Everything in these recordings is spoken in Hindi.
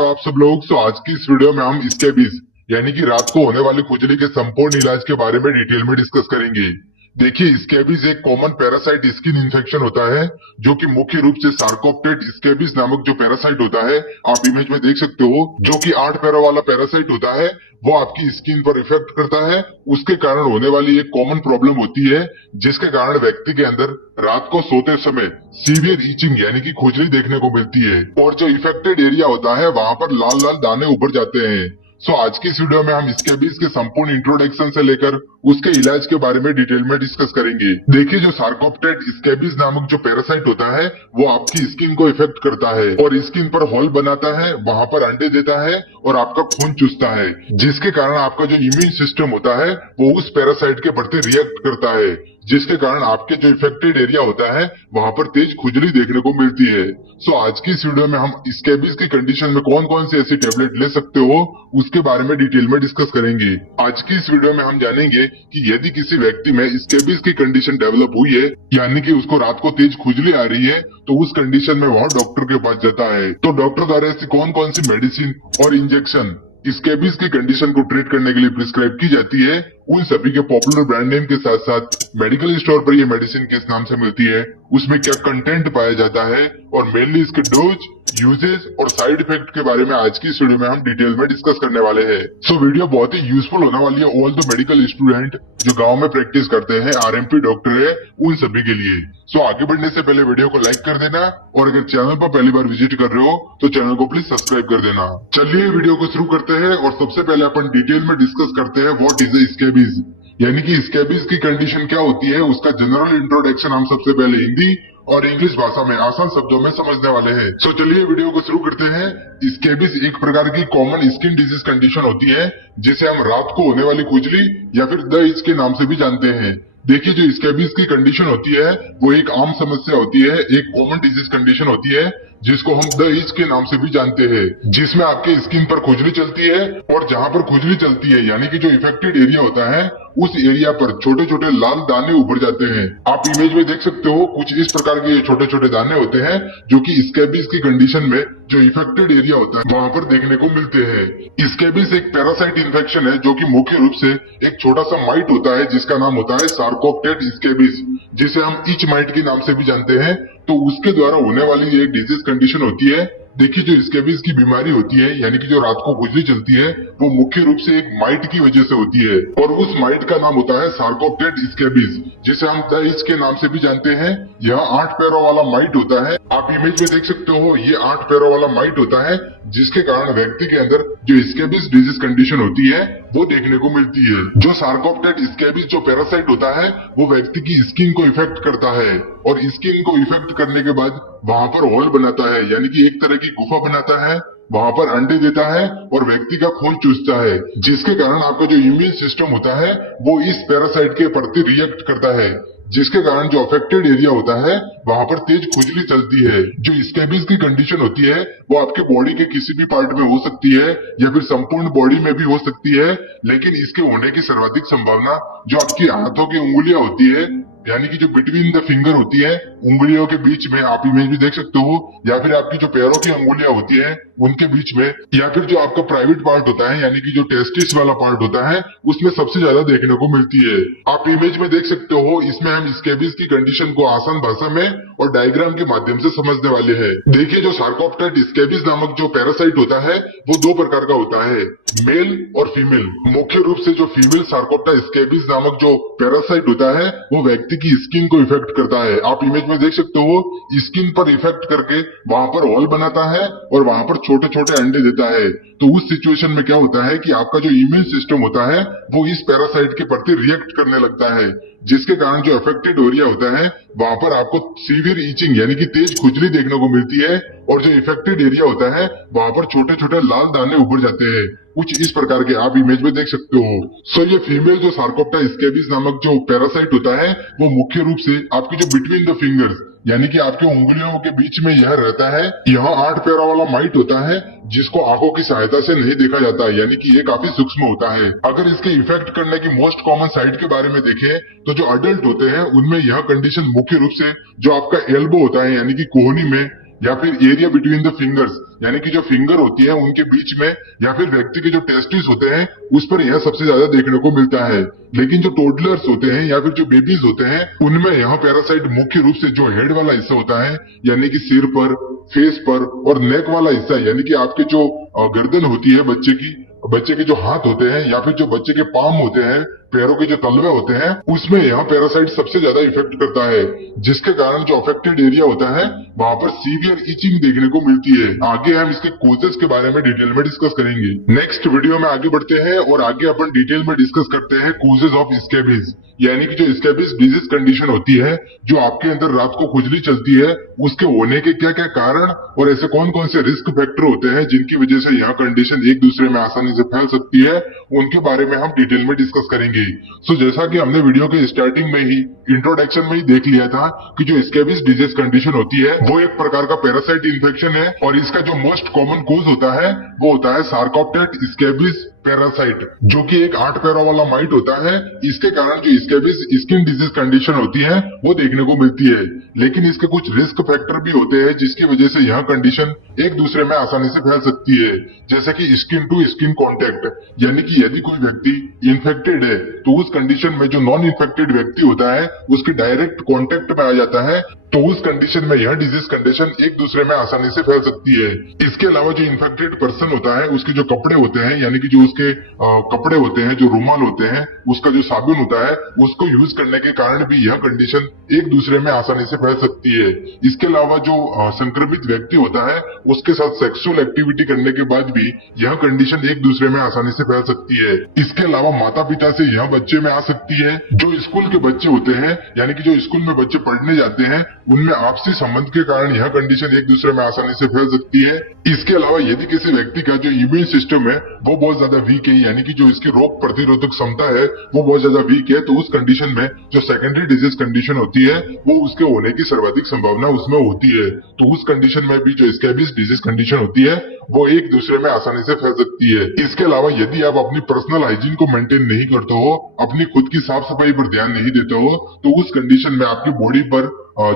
हो आप सब लोग। तो आज की इस वीडियो में हम स्कैबीज यानी कि रात को होने वाली खुजली के संपूर्ण इलाज के बारे में डिटेल में डिस्कस करेंगे। देखिए, स्कैबीज एक कॉमन पैरासाइट स्किन इन्फेक्शन होता है जो कि मुख्य रूप से सार्कोप्टेड स्कैबीज नामक जो पैरासाइट होता है, आप इमेज में देख सकते हो, जो कि 8 पैरों वाला पैरासाइट होता है, वो आपकी स्किन पर इफेक्ट करता है। उसके कारण होने वाली एक कॉमन प्रॉब्लम होती है जिसके कारण व्यक्ति के अंदर रात को सोते समय सीवियर ईचिंग यानी कि खुजली देखने को मिलती है और जो इफेक्टेड एरिया होता है वहां पर लाल लाल दाने उभर जाते हैं। सो आज की इस वीडियो में हम स्कैबीज के संपूर्ण इंट्रोडक्शन से लेकर उसके इलाज के बारे में डिटेल में डिस्कस करेंगे। देखिए, जो सार्कोप्टेड स्कैबीज नामक जो पैरासाइट होता है वो आपकी स्किन को इफेक्ट करता है और स्किन पर होल बनाता है, वहां पर अंडे देता है और आपका खून चूसता है, जिसके कारण आपका जो इम्यून सिस्टम होता है वो उस पैरासाइट के प्रति रिएक्ट करता है, जिसके कारण आपके जो इफेक्टेड एरिया होता है वहां पर तेज खुजली देखने को मिलती है। सो आज की इस वीडियो में हम स्कैबीज की कंडीशन में कौन कौन सी ऐसी टेबलेट ले सकते हो उसके बारे में डिटेल में डिस्कस करेंगे। आज की इस वीडियो में हम जानेंगे कि यदि किसी व्यक्ति में स्कैबीज की कंडीशन डेवलप हुई है यानी कि उसको रात को तेज खुजली आ रही है तो उस कंडीशन में वह डॉक्टर के पास जाता है। तो डॉक्टर द्वारा ऐसी कौन कौन सी मेडिसिन और इंजेक्शन स्कैबीज की कंडीशन को ट्रीट करने के लिए प्रिस्क्राइब की जाती है, उन सभी के पॉपुलर ब्रांड नेम के साथ साथ मेडिकल स्टोर पर ये मेडिसिन किस नाम से मिलती है, उसमें क्या कंटेंट पाया जाता है और मेनली इसके डोज, यूजेस और साइड इफेक्ट के बारे में आज की इस वीडियो में हम डिटेल में डिस्कस करने वाले हैं। सो वीडियो बहुत ही यूजफुल होने वाली है ऑल द मेडिकल स्टूडेंट जो गांव में प्रैक्टिस करते हैं, आरएमपी डॉक्टर है, उन सभी के लिए। सो आगे बढ़ने से पहले वीडियो को लाइक कर देना और अगर चैनल पर पहली बार विजिट कर रहे हो तो चैनल को प्लीज सब्सक्राइब कर देना। चलिए वीडियो को शुरू करते हैं और सबसे पहले अपन डिटेल में डिस्कस करते हैं व्हाट इज स्कैबीज यानी कि स्कैबीज की कंडीशन क्या होती है, उसका जनरल इंट्रोडक्शन हम सबसे पहले हिंदी और इंग्लिश भाषा में आसान शब्दों में समझने वाले हैं। सो चलिए वीडियो को शुरू करते हैं। स्कैबीज एक प्रकार की कॉमन स्किन डिजीज कंडीशन होती है जिसे हम रात को होने वाली खुजली या फिर द इच के नाम से भी जानते हैं। देखिए, जो स्कैबीज की कंडीशन होती है वो एक आम समस्या होती है, एक कॉमन डिजीज कंडीशन होती है जिसको हम द इच के नाम से भी जानते हैं, जिसमें आपके स्किन पर खुजली चलती है और जहां पर खुजली चलती है यानी कि जो इफेक्टेड एरिया होता है उस एरिया पर छोटे छोटे लाल दाने उभर जाते हैं। आप इमेज में देख सकते हो, कुछ इस प्रकार के छोटे छोटे दाने होते हैं जो कि स्कैबीज की कंडीशन में जो इफेक्टेड एरिया होता है वहां पर देखने को मिलते हैं। स्कैबीज एक पैरासाइट इन्फेक्शन है जो कि मुख्य रूप से एक छोटा सा माइट होता है जिसका नाम होता है सार्कोप्टेड स्कैबीज, जिसे हम इच माइट के नाम से भी जानते हैं। तो उसके द्वारा होने वाली एक डिजीज कंडीशन होती है। देखिए, जो स्कैबीज की बीमारी होती है यानी कि जो रात को खुजली चलती है वो मुख्य रूप से एक माइट की वजह से होती है और उस माइट का नाम होता है सार्कोप्टेड स्कैबीज, जिसे हम द इच के नाम से भी जानते हैं। यह 8 पैरों वाला माइट होता है। आप इमेज में देख सकते हो, ये 8 पैरों वाला माइट होता है जिसके कारण व्यक्ति के अंदर जो स्कैबीज डिजीज कंडीशन होती है वो देखने को मिलती है। जो सार्कोप्टेड स्कैबीज जो पैरासाइट होता है वो व्यक्ति की स्किन को इफेक्ट करता है और स्किन को इफेक्ट करने के बाद वहां पर होल बनाता है यानी कि एक तरह की गुफा बनाता है, वहां पर अंडे देता है और व्यक्ति का खून चूसता है, जिसके कारण आपका जो इम्यून सिस्टम होता है वो इस पैरासाइट के प्रति रिएक्ट करता है, जिसके कारण जो अफेक्टेड एरिया होता है वहां पर तेज खुजली चलती है। जो स्कैबीज की कंडीशन होती है वो आपके बॉडी के किसी भी पार्ट में हो सकती है या फिर संपूर्ण बॉडी में भी हो सकती है, लेकिन इसके होने की सर्वाधिक संभावना जो आपकी हाथों की उंगलियां होती है यानी कि जो बिटवीन द फिंगर होती है, उंगलियों के बीच में, आप इमेज भी देख सकते हो, या फिर आपकी जो पैरों की अंगुलियां होती है उनके बीच में, या फिर जो आपका प्राइवेट पार्ट होता है यानी कि जो टेस्टिस वाला पार्ट होता है उसमें सबसे ज्यादा देखने को मिलती है। आप इमेज में देख सकते हो, इसमें हम स्कैबीज की कंडीशन को आसान भाषा में और डायग्राम के माध्यम से समझने वाले हैं। देखिए, जो सार्कोप्टेड स्कैबीज नामक जो पैरासाइट होता है वो 2 प्रकार का होता है, मेल और फीमेल। मुख्य रूप से जो फीमेल सार्कोप्टेड स्कैबीज नामक जो पैरासाइट होता है वो व्यक्ति की स्किन को इफेक्ट करता है। आप इमेज में देख सकते हो, स्किन पर इफेक्ट करके वहां पर होल बनाता है और वहां पर छोटे छोटे अंडे देता है। तो उस सिचुएशन में क्या होता है कि आपका जो इम्यून सिस्टम होता है वो इस पैरासाइट के प्रति रिएक्ट करने लगता है, जिसके कारण जो अफेक्टेड एरिया होता है वहां पर आपको सीवियर ईचिंग यानी कि तेज खुजली देखने को मिलती है और जो इफेक्टेड एरिया होता है वहां पर छोटे छोटे लाल दाने उभर जाते हैं, कुछ इस प्रकार के आप इमेज में देख सकते हो। सो ये फीमेल जो सार्कोप्टेड स्कैबीज नामक जो पैरासाइट होता है वो मुख्य रूप से आपकी जो बिटवीन द फिंगर्स यानी कि आपके उंगलियों के बीच में यह रहता है। यह 8 पैरों वाला माइट होता है जिसको आंखों की सहायता से नहीं देखा जाता है यानी कि ये काफी सूक्ष्म होता है। अगर इसके इफेक्ट करने की मोस्ट कॉमन साइट के बारे में देखें तो जो अडल्ट होते हैं उनमें यह कंडीशन मुख्य रूप से जो आपका एल्बो होता है यानी कि कोहनी में या फिर एरिया बिटवीन द फिंगर्स यानी कि जो फिंगर होती है उनके बीच में या फिर व्यक्ति के जो टेस्टिस होते हैं उस पर यह सबसे ज्यादा देखने को मिलता है। लेकिन जो टोडलर्स होते हैं या फिर जो बेबीज होते हैं उनमें यह पैरासाइट मुख्य रूप से जो हेड वाला हिस्सा होता है यानी कि सिर पर, फेस पर और नेक वाला हिस्सा यानी कि आपके जो गर्दन होती है बच्चे के जो हाथ होते हैं या फिर जो बच्चे के पाम होते हैं, पैरों के जो तलवे होते हैं उसमें यह पैरासाइट सबसे ज्यादा इफेक्ट करता है, जिसके कारण जो अफेक्टेड एरिया होता है वहां पर सीवियर इचिंग देखने को मिलती है। आगे हम इसके कोजेस के बारे में डिटेल में डिस्कस करेंगे। नेक्स्ट वीडियो में आगे बढ़ते हैं और आगे अपन डिटेल में डिस्कस करते हैं कोजेस ऑफ स्कैबीज, यानी कि जो स्कैबीज डिजीज कंडीशन होती है जो आपके अंदर रात को खुजली चलती है उसके होने के क्या क्या कारण और ऐसे कौन कौन से रिस्क फैक्टर होते हैं जिनकी वजह से यह कंडीशन एक दूसरे में आसानी से फैल सकती है, उनके बारे में हम डिटेल में डिस्कस करेंगे। सो जैसा कि हमने वीडियो के स्टार्टिंग में ही इंट्रोडक्शन में ही देख लिया था कि जो स्कैबीज डिजीज कंडीशन होती है वो एक प्रकार का पैरासाइट इन्फेक्शन है और इसका जो मोस्ट कॉमन कोज होता है वो होता है सार्कोप्टेट स्कैबीज पैरासाइट, जो कि एक 8 पैरों वाला माइट होता है। इसके कारण जो स्कैबीज स्किन डिजीज कंडीशन होती है वो देखने को मिलती है, लेकिन इसके कुछ रिस्क फैक्टर भी होते हैं जिसकी वजह से यह कंडीशन एक दूसरे में आसानी से फैल सकती है, जैसे कि स्किन टू स्किन कांटेक्ट, यानी कि यदि कोई व्यक्ति इन्फेक्टेड है तो उस कंडीशन में जो नॉन इन्फेक्टेड व्यक्ति होता है उसके डायरेक्ट कांटेक्ट में आ जाता है तो उस कंडीशन में यह डिजीज कंडीशन एक दूसरे में आसानी से फैल सकती है। इसके अलावा जो इन्फेक्टेड पर्सन होता है उसके जो कपड़े होते हैं यानी कि जो उसके कपड़े होते हैं, जो रुमाल होते हैं, उसका जो साबुन होता है उसको यूज करने के कारण भी यह कंडीशन एक दूसरे में आसानी से फैल सकती है। इसके अलावा जो संक्रमित व्यक्ति होता है उसके साथ सेक्सुअल एक्टिविटी करने के बाद भी यह कंडीशन एक दूसरे में आसानी से फैल सकती है। इसके अलावा माता पिता से यह बच्चे में आ सकती है। जो स्कूल के बच्चे होते हैं यानी कि जो स्कूल में बच्चे पढ़ने जाते हैं उनमें आपसी संबंध के कारण यह कंडीशन एक दूसरे में आसानी से फैल सकती है। इसके अलावा यदि किसी व्यक्ति का जो इम्यून सिस्टम है वो बहुत ज्यादा वीक है, यानी कि जो इसकी रोग प्रतिरोधक क्षमता है वो बहुत ज्यादा वीक है, तो उस कंडीशन में जो सेकेंडरी डिजीज कंडीशन होती है वो उसके होने की सर्वाधिक संभावना उसमें होती है। तो उस कंडीशन में भी जो स्कैबीज डिजीज कंडीशन होती है वो एक दूसरे में आसानी से फैल सकती है। इसके अलावा यदि आप अपनी पर्सनल हाइजीन को मेंटेन नहीं करते हो, अपनी खुद की साफ सफाई पर ध्यान नहीं देते हो, तो उस कंडीशन में आपकी बॉडी पर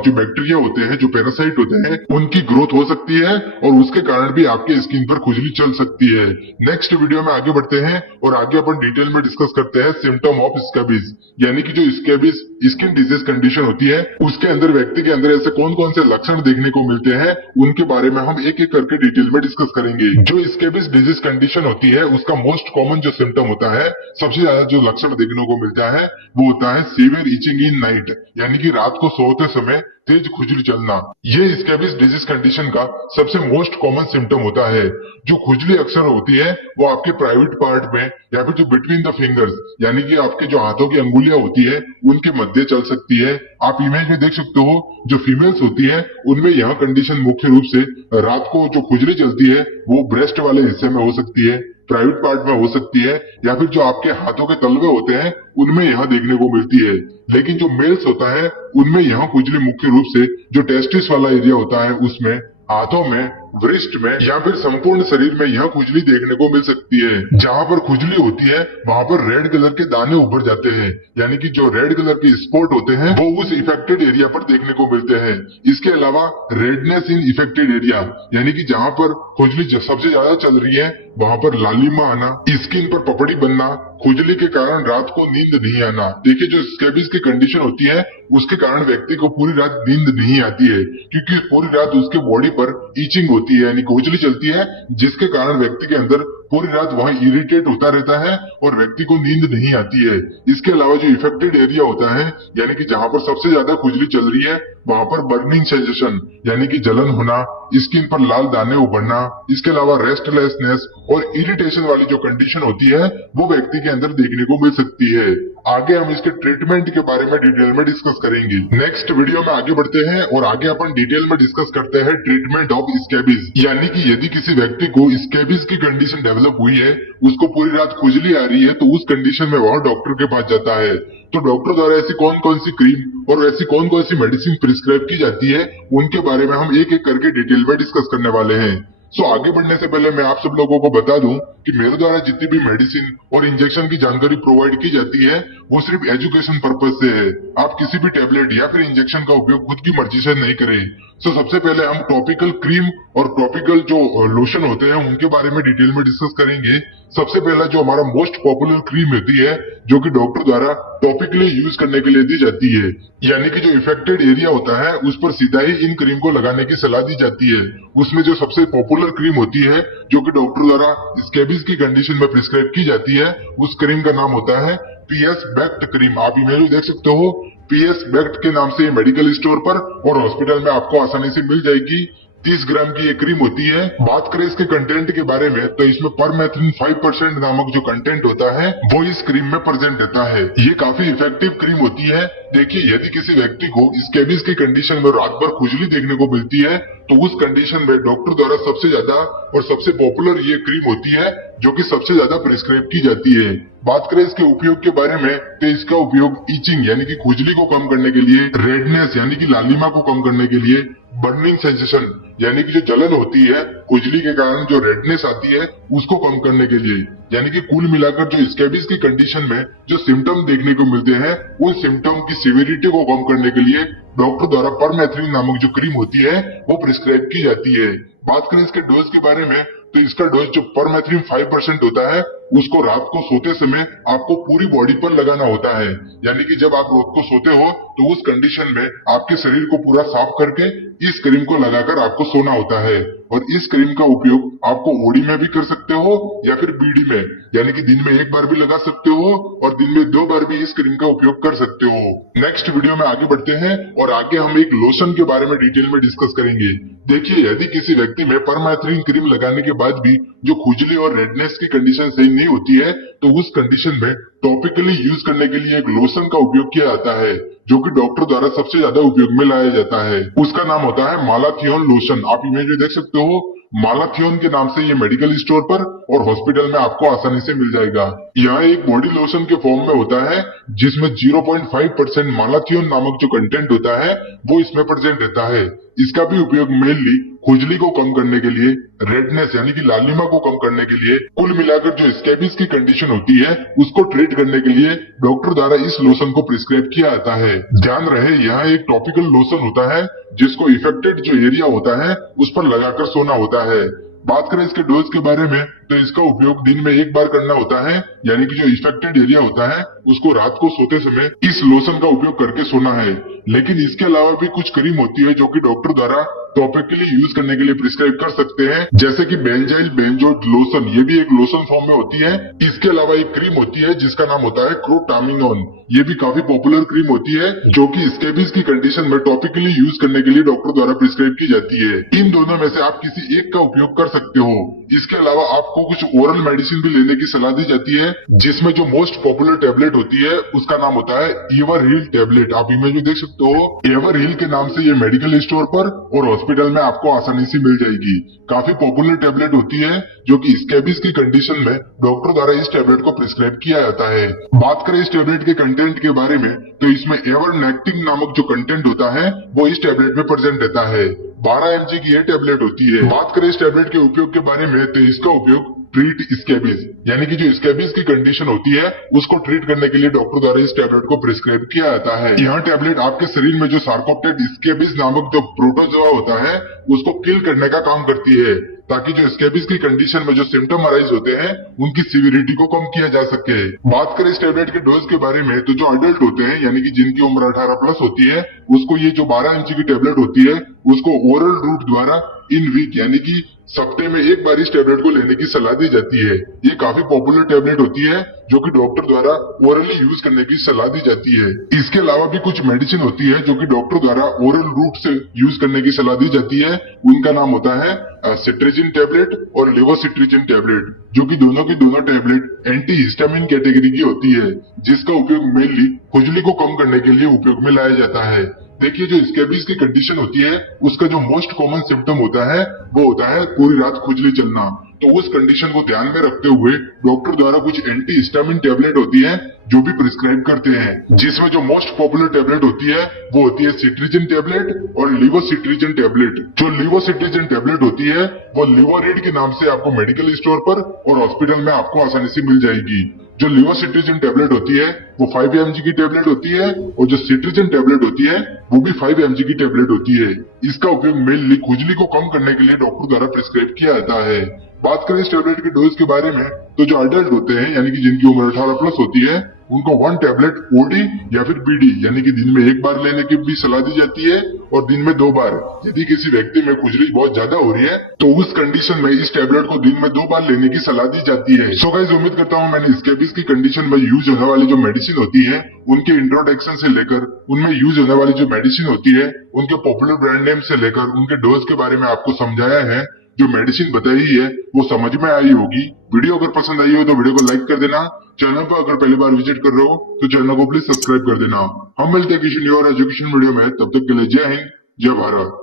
जो बैक्टीरिया होते हैं, जो पैरासाइट होते हैं, उनकी ग्रोथ हो सकती है और उसके कारण भी आपके स्किन पर खुजली चल सकती है। नेक्स्ट वीडियो में आगे बढ़ते हैं और आगे अपन डिटेल में डिस्कस करते हैं सिम्टम ऑफ स्कैबीज, यानी कि जो स्कैबीज स्किन डिजीज कंडीशन होती है उसके अंदर व्यक्ति के अंदर ऐसे कौन कौन से लक्षण देखने को मिलते हैं उनके बारे में हम एक एक करके डिटेल में डिस्कस करेंगे। जो स्कैबीज डिजीज कंडीशन होती है उसका मोस्ट कॉमन जो सिम्टम होता है, सबसे ज्यादा जो लक्षण देखने को मिलता है वो होता है सीवियर इचिंग इन नाइट, यानी कि रात को सोते समय तेज खुजली चलना। ये स्कैबीज डिजीज कंडीशन का सबसे मोस्ट कॉमन सिम्टम होता है। जो खुजली अक्सर होती है वो आपके प्राइवेट पार्ट में या फिर जो बिटवीन द फिंगर्स यानी कि आपके जो हाथों की अंगुलियां होती है उनके मध्य चल सकती है। आप इमेज में देख सकते हो जो फीमेल्स होती है उनमें यह कंडीशन मुख्य रूप से रात को जो खुजली चलती है वो ब्रेस्ट वाले हिस्से में हो सकती है, प्राइवेट पार्ट में हो सकती है, या फिर जो आपके हाथों के तलवे होते हैं उनमें यह देखने को मिलती है। लेकिन जो मेल्स होता है उनमें यह खुजली मुख्य रूप से जो टेस्टिस वाला एरिया होता है उसमें, हाथों में, वृष्ट में या फिर संपूर्ण शरीर में यह खुजली देखने को मिल सकती है। जहां पर खुजली होती है वहां पर रेड कलर के दाने उभर जाते हैं, यानी कि जो रेड कलर के स्पॉट होते हैं वो उस इफेक्टेड एरिया पर देखने को मिलते हैं। इसके अलावा रेडनेस इन इफेक्टेड एरिया, यानी कि जहां पर खुजली सबसे ज्यादा चल रही है वहां पर लालिमा आना, स्किन पर पपड़ी बनना, खुजली के कारण रात को नींद नहीं आना। देखिए जो स्कैबीज की कंडीशन होती है उसके कारण व्यक्ति को पूरी रात नींद नहीं आती है, क्योंकि पूरी रात उसके बॉडी पर ईचिंग होती है यानी खुजली चलती है, जिसके कारण व्यक्ति के अंदर पूरी रात वहां इरिटेट होता रहता है और व्यक्ति को नींद नहीं आती है। इसके अलावा जो इफेक्टेड एरिया होता है यानी कि जहां पर सबसे ज्यादा खुजली चल रही है वहां पर बर्निंग सेंसेशन यानी कि जलन होना, स्किन पर लाल दाने उभरना, इसके अलावा रेस्टलेसनेस और इरिटेशन वाली जो कंडीशन होती है वो व्यक्ति के अंदर देखने को मिल सकती है। आगे हम इसके ट्रीटमेंट के बारे में डिटेल में डिस्कस करेंगे। नेक्स्ट वीडियो में आगे बढ़ते हैं और आगे अपन डिटेल में डिस्कस करते हैं ट्रीटमेंट ऑफ स्कैबीज, यानी कि यदि किसी व्यक्ति को स्कैबीज की कंडीशन डेवलप हुई है, उसको पूरी रात खुजली आ रही है, तो उस कंडीशन में वह डॉक्टर के पास जाता है। तो डॉक्टर द्वारा ऐसी कौन कौन सी क्रीम और ऐसी कौन कौन सी मेडिसिन प्रिस्क्राइब की जाती है उनके बारे में हम एक एक करके डिटेल में डिस्कस करने वाले हैं। सो आगे बढ़ने से पहले मैं आप सब लोगों को बता दूं कि मेरे द्वारा जितनी भी मेडिसिन और इंजेक्शन की जानकारी प्रोवाइड की जाती है वो सिर्फ एजुकेशन पर्पज से है। आप किसी भी टेबलेट या फिर इंजेक्शन का उपयोग खुद की मर्जी से नहीं करें। सो सबसे पहले हम टॉपिकल क्रीम और टॉपिकल जो लोशन होते हैं उनके बारे में डिटेल में डिस्कस करेंगे। सबसे पहला जो हमारा मोस्ट पॉपुलर क्रीम होती है जो कि डॉक्टर द्वारा टॉपिकली यूज करने के लिए दी जाती है, यानी कि जो इफेक्टेड एरिया होता है उस पर सीधा ही इन क्रीम को लगाने की सलाह दी जाती है। उसमें जो सबसे पॉपुलर क्रीम होती है जो कि डॉक्टर द्वारा स्कैबीज की कंडीशन में प्रिस्क्राइब की जाती है उस क्रीम का नाम होता है पीएस बेक्ट क्रीम। आप इमेज में देख सकते हो, पीएस बेक्ट के नाम से मेडिकल स्टोर पर और हॉस्पिटल में आपको आसानी से मिल जाएगी। 30 ग्राम की ये क्रीम होती है। बात करें इसके कंटेंट के बारे में तो इसमें परमेथ्रिन 5% नामक जो कंटेंट होता है वो इस क्रीम में प्रेजेंट रहता है। ये काफी इफेक्टिव क्रीम होती है। देखिए, यदि किसी व्यक्ति को स्कैबीज की कंडीशन में रात भर खुजली देखने को मिलती है तो उस कंडीशन में डॉक्टर द्वारा सबसे ज्यादा और सबसे पॉपुलर ये क्रीम होती है जो कि सबसे ज्यादा प्रिस्क्राइब की जाती है। बात करें इसके उपयोग के बारे में तो इसका उपयोग ईचिंग यानी कि खुजली को कम करने के लिए, रेडनेस यानी कि लालिमा को कम करने के लिए, बर्निंग सेंसेशन यानी कि जो जलन होती है खुजली के कारण जो रेडनेस आती है उसको कम करने के लिए, यानी कि कुल मिलाकर जो स्कैबीज की कंडीशन में जो सिम्टम देखने को मिलते हैं उन सिम्टम की सिविरिटी को कम करने के लिए डॉक्टर द्वारा परमेथ्रिन नामक जो क्रीम होती है वो प्रिस्क्राइब की जाती है। बात करें इसके डोज के बारे में तो इसका डोज जो परमेथ्रिन 5% होता है उसको रात को सोते समय आपको पूरी बॉडी पर लगाना होता है, यानी कि जब आप रात को सोते हो तो उस कंडीशन में आपके शरीर को पूरा साफ करके इस क्रीम को लगाकर आपको सोना होता है। और इस क्रीम का उपयोग आपको ओडी में भी कर सकते हो या फिर बीडी में, यानी कि दिन में एक बार भी लगा सकते हो और दिन में 2 बार भी इस क्रीम का उपयोग कर सकते हो। नेक्स्ट वीडियो में आगे बढ़ते हैं और आगे हम एक लोशन के बारे में डिटेल में डिस्कस करेंगे। देखिए, यदि किसी व्यक्ति में परमेथ्रिन क्रीम लगाने के बाद भी जो खुजली और रेडनेस की कंडीशन सही नहीं होती है तो उस कंडीशन में टॉपिकली यूज करने के लिए एक लोशन का उपयोग किया जाता है जो कि डॉक्टर द्वारा सबसे ज्यादा उपयोग में लाया जाता है। उसका नाम होता है मालाथियोन लोशन। आप इमेज में देख सकते हो, मालाथियोन के नाम से ये मेडिकल स्टोर पर और हॉस्पिटल में आपको आसानी से मिल जाएगा। यह एक बॉडी लोशन के फॉर्म में होता है जिसमें 0.5% मालाथियोन नामक जो कंटेंट होता है वो इसमें प्रेजेंट रहता है। इसका भी उपयोग मेनली खुजली को कम करने के लिए, रेडनेस यानी कि लालिमा को कम करने के लिए, कुल मिलाकर जो स्कैबीज की कंडीशन होती है उसको ट्रीट करने के लिए डॉक्टर द्वारा इस लोशन को प्रिस्क्राइब किया जाता है। ध्यान रहे, यह एक टॉपिकल लोशन होता है जिसको इफेक्टेड जो एरिया होता है उस पर लगाकर सोना होता है। बात करें इसके डोज के बारे में तो इसका उपयोग दिन में एक बार करना होता है, यानी कि जो इफेक्टेड एरिया होता है उसको रात को सोते समय इस लोशन का उपयोग करके सोना है। लेकिन इसके अलावा भी कुछ क्रीम होती है जो कि डॉक्टर द्वारा टॉपिकली यूज करने के लिए प्रिस्क्राइब कर सकते हैं, जैसे कि बेंजाइल बेंजोएट लोशन, ये भी एक लोशन फॉर्म में होती है। इसके अलावा एक क्रीम होती है जिसका नाम होता है क्रोटामिनोन। ये भी काफी पॉपुलर क्रीम होती है जो कि स्कैबीज की कंडीशन में टॉपिकली यूज करने के लिए डॉक्टर द्वारा प्रिस्क्राइब की जाती है। इन दोनों में से आप किसी एक का उपयोग कर सकते हो। इसके अलावा आपको कुछ ओरल मेडिसिन भी लेने की सलाह दी जाती है जिसमें जो मोस्ट पॉपुलर टेबलेट होती है उसका नाम होता है एवर हील टेबलेट। आप इमेज में देख सकते हो, एवर हील के नाम से ये मेडिकल स्टोर पर और हॉस्पिटल में आपको आसानी से मिल जाएगी। काफी पॉपुलर टेबलेट होती है जो कि स्कैबीज की कंडीशन में डॉक्टर द्वारा इस टेबलेट को प्रिस्क्राइब किया जाता है। बात करें इस टेबलेट के कंटेंट के बारे में तो इसमें एवर नेक्टिंग नामक जो कंटेंट होता है वो इस टेबलेट में प्रेजेंट रहता है। 12 mg की ये टेबलेट होती है। बात करें इस टेबलेट के उपयोग के बारे में तो इसका उपयोग ट्रीट स्कैबीज यानी कि जो स्कैबीज की कंडीशन होती है उसको ट्रीट करने के लिए डॉक्टर द्वारा इस टेबलेट को प्रिस्क्राइब किया जाता है। यह टेबलेट आपके शरीर में जो सार्कोप्टेड स्कैबीज नामक जो प्रोटोजोआ होता है उसको किल करने का काम करती है ताकि जो स्कैबीज की कंडीशन में जो सिम्टम अराइज होते हैं उनकी सिविरिटी को कम किया जा सके। बात करें इस टेबलेट के डोज के बारे में तो जो अडल्ट होते हैं यानी कि जिनकी उम्र 18+ होती है उसको ये जो 12 mg की टेबलेट होती है उसको ओरल रूट द्वारा इन वीक यानी कि सप्ताह में एक बार इस टेबलेट को लेने की सलाह दी जाती है। ये काफी पॉपुलर टेबलेट होती है जो कि डॉक्टर द्वारा ओरली यूज करने की सलाह दी जाती है। इसके अलावा भी कुछ मेडिसिन होती है जो कि डॉक्टर द्वारा ओरल रूट से यूज करने की सलाह दी जाती है। उनका नाम होता है सिट्रिजिन टैबलेट और लेवोसिट्रिजिन टैबलेट, जो कि दोनों की दोनों टैबलेट एंटी हिस्टामिन कैटेगरी की होती है जिसका उपयोग मेनली खुजली को कम करने के लिए उपयोग में लाया जाता है। देखिए जो स्कैबीज की कंडीशन होती है उसका जो मोस्ट कॉमन सिम्टम होता है वो होता है पूरी रात खुजली चलना। तो उस कंडीशन को ध्यान में रखते हुए डॉक्टर द्वारा कुछ एंटी हिस्टामिन टेबलेट होती है जो भी प्रिस्क्राइब करते हैं, जिसमें जो मोस्ट पॉपुलर टेबलेट होती है वो होती है सिट्रिजिन टेबलेट और लिवोसिट्रिजिन टेबलेट। जो लिवोसिट्रिजिन टेबलेट होती है वो लिवोरीड के नाम से आपको मेडिकल स्टोर पर और हॉस्पिटल में आपको आसानी से मिल जाएगी। जो लिवोसिट्रिजिन टेबलेट होती है वो 5 mg की टेबलेट होती है और जो सिट्रिजिन टेबलेट होती है वो भी 5 mg की टेबलेट होती है। इसका उपयोग मेनली खुजली को कम करने के लिए डॉक्टर द्वारा प्रिस्क्राइब किया जाता है। बात करें इस टेबलेट के डोज के बारे में तो जो अडल्ट होते हैं यानी कि जिनकी उम्र 18+ होती है उनको 1 टेबलेट ओडी या फिर बीडी यानी कि दिन में 1 बार लेने की भी सलाह दी जाती है और दिन में 2 बार। यदि किसी व्यक्ति में खुजली बहुत ज्यादा हो रही है तो उस कंडीशन में इस टेबलेट को दिन में 2 बार लेने की सलाह दी जाती है। सो गाइस उम्मीद करता हूँ मैंने स्कैबीज की कंडीशन में यूज होने वाली जो मेडिसिन होती है उनके इंट्रोडक्शन से लेकर उनमें यूज होने वाली जो मेडिसिन होती है उनके पॉपुलर ब्रांड नेम से लेकर उनके डोज के बारे में आपको समझाया है। जो मेडिसिन बताई है वो समझ में आई होगी। वीडियो अगर पसंद आई हो तो वीडियो को लाइक कर देना। चैनल पर अगर पहली बार विजिट कर रहे हो तो चैनल को प्लीज सब्सक्राइब कर देना। हम मिलते हैं किसी न्यू और एजुकेशन वीडियो में, तब तक के लिए जय हिंद जय भारत।